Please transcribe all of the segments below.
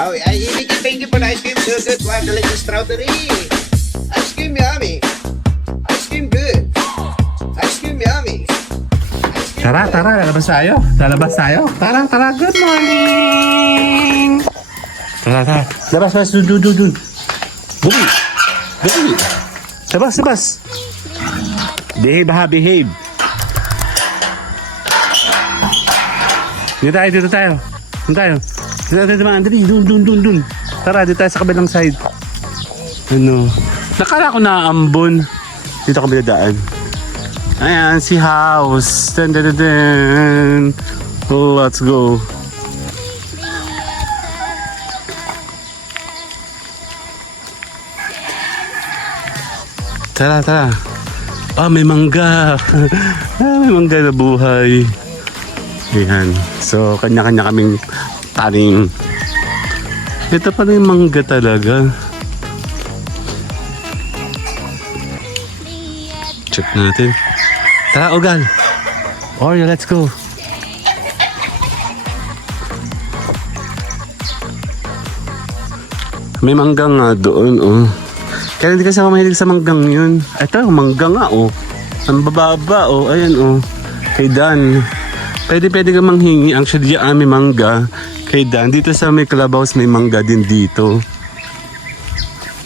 Oh, thank you for the ice cream. So good. Wow, delicious strawberry. Ice cream yummy. Ice cream good. Ice cream yummy. Tara, lalabas tayo. Tara, good morning. Tara. Labas, dun. Dali. Labas. Behave. Dito tayo. Dali, dun. Tara, dito tayo sa kabilang side. Ano? Nakala ko na ambon. Dito kami dadaan. Ayan, si house. Dun. Let's go. Tara. May mangga. May mangga na buhay. Ayan. So, kanya-kanya kaming tanim. Ito pala yung mangga talaga. Check natin. Tara, Ogal. Oreo, let's go. May mangga nga doon, oh. Kaya hindi kasi ako mahilig sa manggang yun. Ito, mangga nga, oh. Ang bababa, oh. Ayan, oh. Kay Dan. Pwede ka manghingi. Actually, may mangga. Kay Dan. Dito sa may clubhouse, may mangga din dito.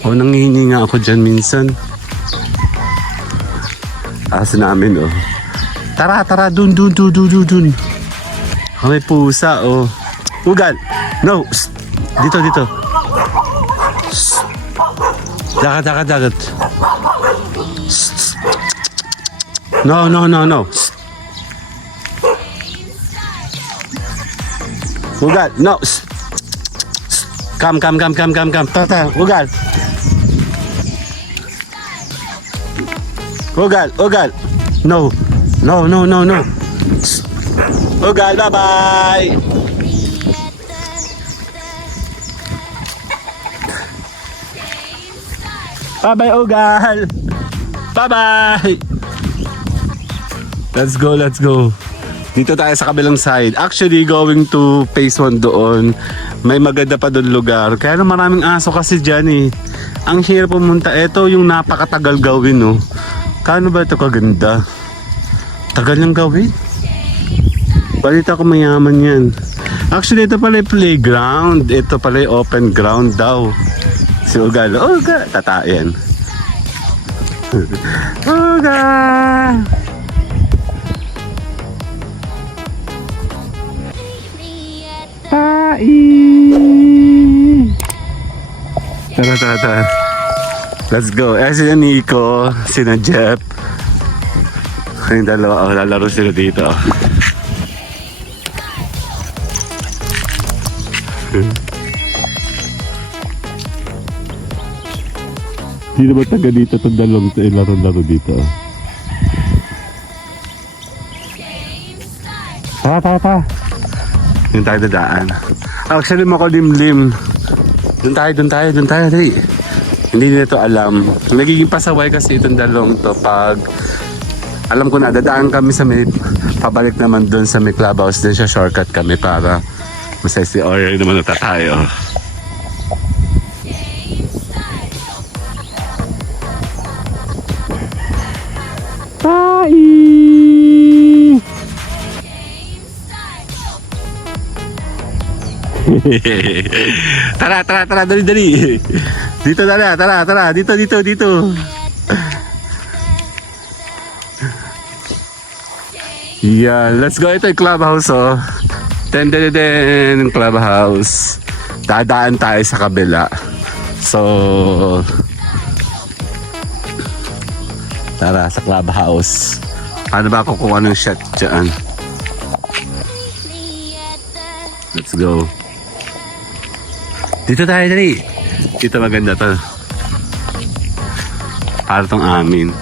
Oh, nanghihingi nga ako dyan minsan. Asa namin, oh. Tara, dun. May pusa, oh. Ugal! No! Shh. Dito. Shh. Dagat. Shh. No. Shh. Ugal! No! Shh. Come. Tara. Ugal! No. Ugal, bye-bye. Bye-bye, Ugal. Bye-bye. Let's go. Dito tayo sa kabilang side. Actually, going to phase 1 doon. May maganda pa doon lugar. Kaya maraming aso kasi dyan eh. Ang hirap pumunta. Ito yung napakatagal gawin, no. Kano ba ito kaganda? Tagal niyang gawin. Balita ko mayaman yan. Actually, ito pala yung playground. Ito pala yung open ground daw. Si Ugal. Tatayan. Ugal! Tara. Let's go. Si Nico, si Jeff. Yung dalawa, lalaro sila dito. Hindi ba taga dito itong dalawang laro dito? Tara. Yung tayo dadaan. Actually, makulimlim. Doon tayo. Dali. Hindi nila ito alam. Nagiging pasaway kasi itong dalawang to pag alam ko na, dadaan kami sa may pabalik naman doon sa may clubhouse din siya. Shortcut kami para masaya si Oreo naman na tayo. Tara, dali. Dito. Yeah, let's go. Ito yung clubhouse, oh. Den, clubhouse. Dadaan tayo sa kabila. So, tara, sa clubhouse. Ano ba kukuha ng shot dyan? Let's go. Dito tayo, dali. Dito maganda to. Para tong amin.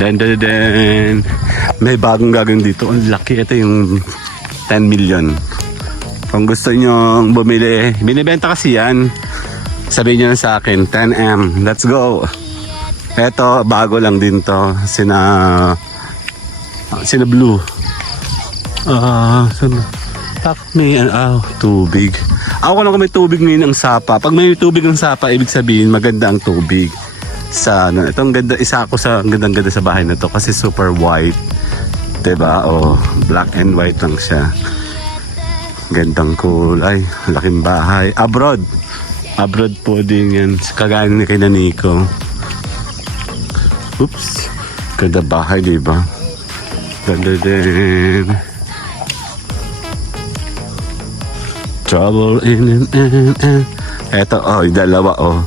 Den. May bagong gagawin dito. Ang laki. Ito yung 10 million. Kung gusto nyo bumili, binibenta kasi yan. Sabihin nyo sa akin, 10M. Let's go. Ito, bago lang din to. Sina Blue. Pack me tubig. Ako lang kung may tubig ngayon ang Sapa. Pag may tubig ang Sapa, ibig sabihin maganda ang tubig. Sa ano, itong ganda, isa ako sa gandang-ganda sa bahay na to kasi super white. 'Di ba? Oh, black and white lang siya. Gandang kulay, laking bahay. Abroad po din yan. Kagaya ni kay Nico. Oops. Ganda bahay, di ba? Ganda din. Trouble in. Eto, oh, yung dalawa, oh.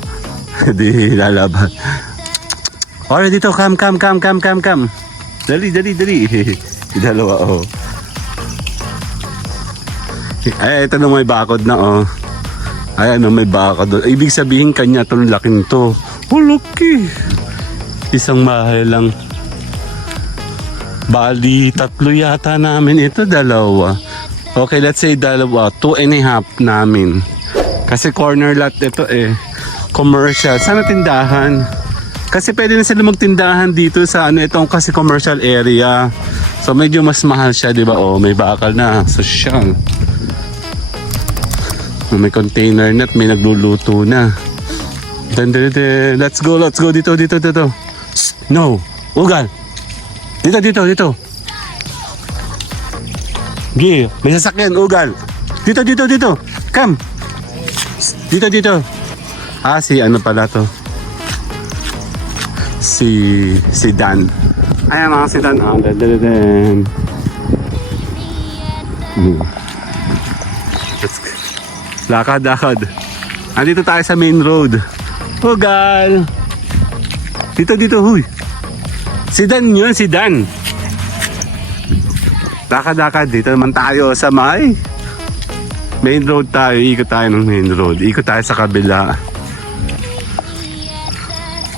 Di lalaban. Alright, dito, come. Dali. Yung dalawa, oh. Ay, ito na may bakod na, oh. Ay, ano, may bakod doon. Ibig sabihin, kanya itong laking to. Oh, laki. Isang bahay lang. Bali, 3 yata namin ito, 2. Okay, let's say 2, 2.5 namin. Kasi corner lot ito eh. Commercial. Sana tindahan. Kasi pwede na sila magtindahan dito sa ano itong kasi commercial area. So medyo mas mahal siya, di ba? Oh, may bakal na. Social. May container net, may nagluluto na. Let's go dito. No, ugal. Dito. Gi, may sasakyan, ugal. Dito. Come. Dito. Ah, si ano pala to? Si Dan. Ayan mga si Dan. Ah, Lakad. Andito tayo sa main road. Ugal. Dito, huy. Si Dan. Lakad. Dito naman tayo sa main road tayo. Ikot tayo ng main road. Ikot tayo sa kabila.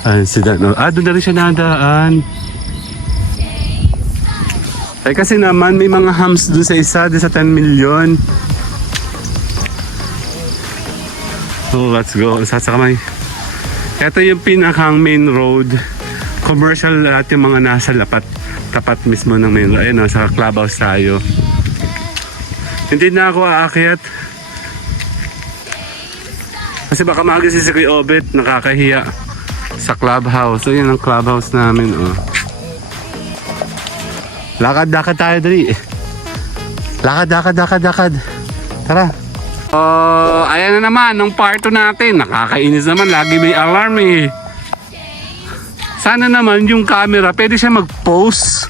Ay, si Dan. Ah, doon na rin siya nadaan. Eh kasi naman may mga hams doon sa isa, doon sa 10 million. So let's go. Sasakamay. Ito yung pinakang main road. Commercial lahat yung mga nasa tapat mismo ng main road. Ayun, sa clubhouse tayo. Hindi na ako aakyat. Kasi baka magising si Kuya Obet. Nakakahiya. Sa clubhouse. So yan ang clubhouse namin. Oh. Lakad tayo dali. Lakad. Tara. Oh, ayan na naman, nung part 2 natin. Nakakainis naman, lagi may alarm eh. Sana naman yung camera, pwede siya mag-post.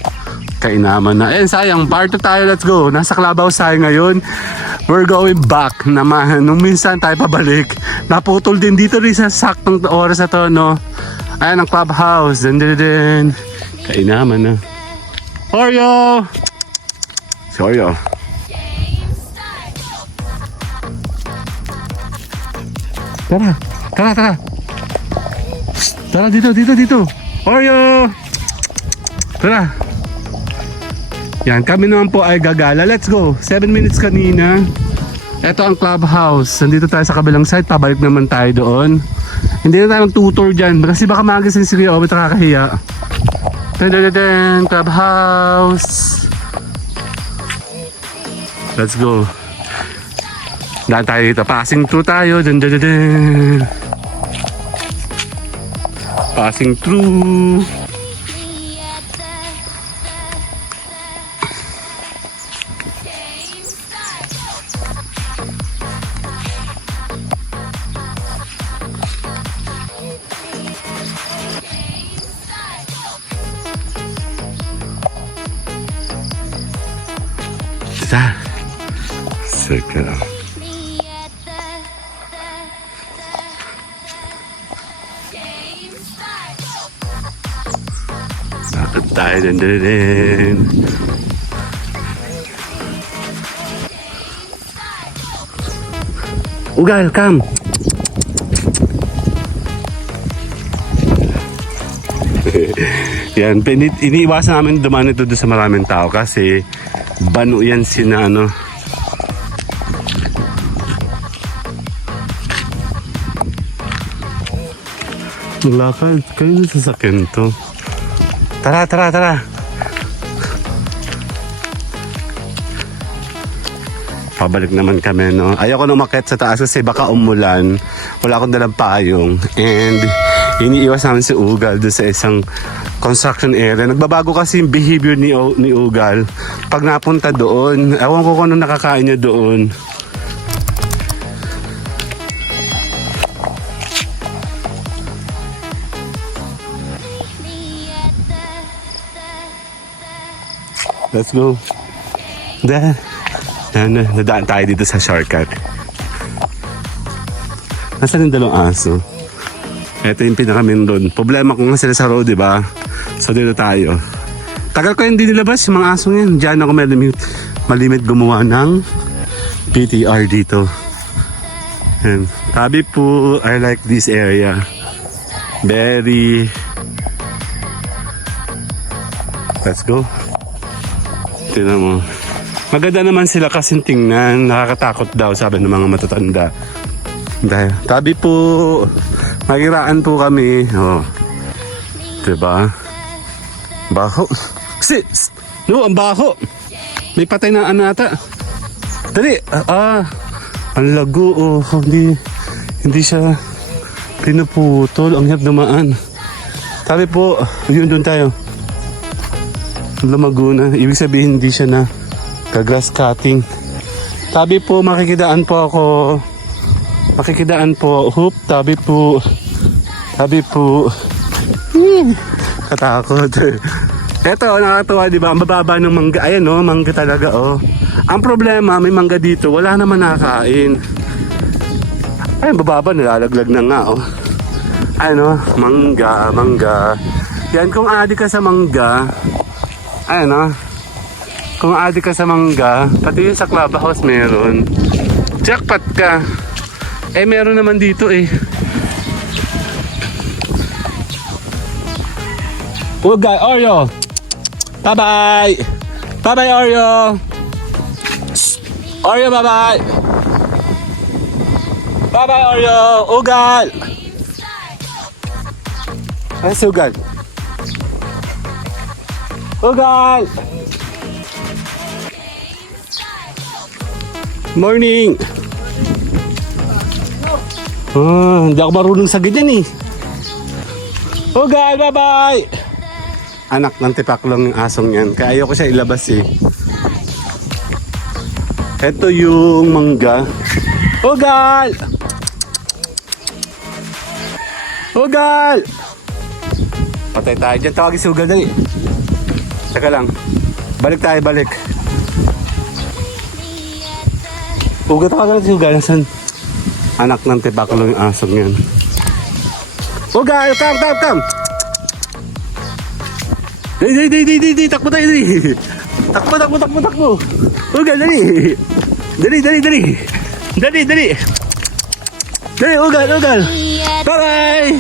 Kainaman na. Sayang, part 2 tayo, let's go. Nasa clubhouse tayo ngayon. We're going back naman. Nung minsan tayo pabalik. Naputol din dito rin sa saktong oras na to, no? Ayan ang clubhouse. Din. Kainaman na. Oreo! Si Oreo. Tara. Tara dito. Oreo! Tara. Yan, kami naman po ay gagala. Let's go. 7 minutes kanina. Ito ang clubhouse. Nandito tayo sa kabilang side. Pabalik naman tayo doon. Hindi na tayo tutor dyan. Kasi baka magising si Kuya Obet, nakakahiya. Clubhouse. Let's go. Daan tayo dito. Passing through tayo. Passing through. Circle. Lakad tayo din. Ugal, come. Yan, iniiwasan namin dumaan ito doon sa maraming tao kasi banu yan sina ano. Lakad, kayo na sasakyan to. Tara. Pabalik naman kami, no? Ayoko na umakyat sa taas kasi baka umulan. Wala akong dalang payong. And iniiwas namin si Ugal doon sa isang construction area. Nagbabago kasi yung behavior ni Ugal pag napunta doon. Ewan ko kung ano nakakain niya doon. Let's go. Nadaan tayo dito sa shortcut. Nasaan yung dalawang aso? Ito yung pinaka-main road. Problema ko nga sila sa road, diba? So dito tayo. Tagal ko hindi nilabas yung mga aso yan. Diyan ako malimit gumawa ng PTR dito. And tabi po, I like this area. Very... Let's go. Tingnan mo. Maganda naman sila kasing tingnan. Nakakatakot daw, sabi ng mga matatanda. Dahil, tabi po. Magiraan po kami. Oh. Diba? Baho. Sis! No, ang baho. May patay na anata. Dali. Ang lago. Oh. Hindi siya pinuputol. Ang hirap dumaan. Tabi po. Yun, doon tayo. Lumago na. Ibig sabihin hindi siya na grass cutting. Tabi po, makikidaan po ako. Makikidaan po. Hoop, tabi po. Tabi po. Katakot. Eto, nakakatuwa, di ba? Ang bababa ng mangga. Ayan, oh, mangga talaga, oh. Ang problema, may mangga dito. Wala naman nakakain. Ay, bababa, nilalaglag na nga, oh. Ano, mangga. Yan, kung adik ka sa mangga, ayun, kung adik ka sa mangga, pati yung sa clubhouse meron. Jackpot ka. Eh, meron naman dito eh. Ugay, Oreo. Bye-bye. Bye-bye, Oreo. Oreo, bye-bye. Bye-bye, Oreo. Ugal. Ay, si Ugal. Ugal. Morning. Hindi ako marunong sa ganyan eh. Ugal, bye-bye. Anak ng tipaklong yung asong yan. Kaya ayoko siya ilabas eh. Ito yung mangga. Ugal! Ugal! Patay tayo dyan. Tawagin si Ugal dali. Teka lang. Balik tayo, balik. Ugal, tawagan si Ugal. Nasaan? Anak ng tipaklong yung asong yan. Ugal, come! Dali, takbo tayo, dali. Takbo. Ugal, dali. Dali. Dali, Ugal. Bye-bye.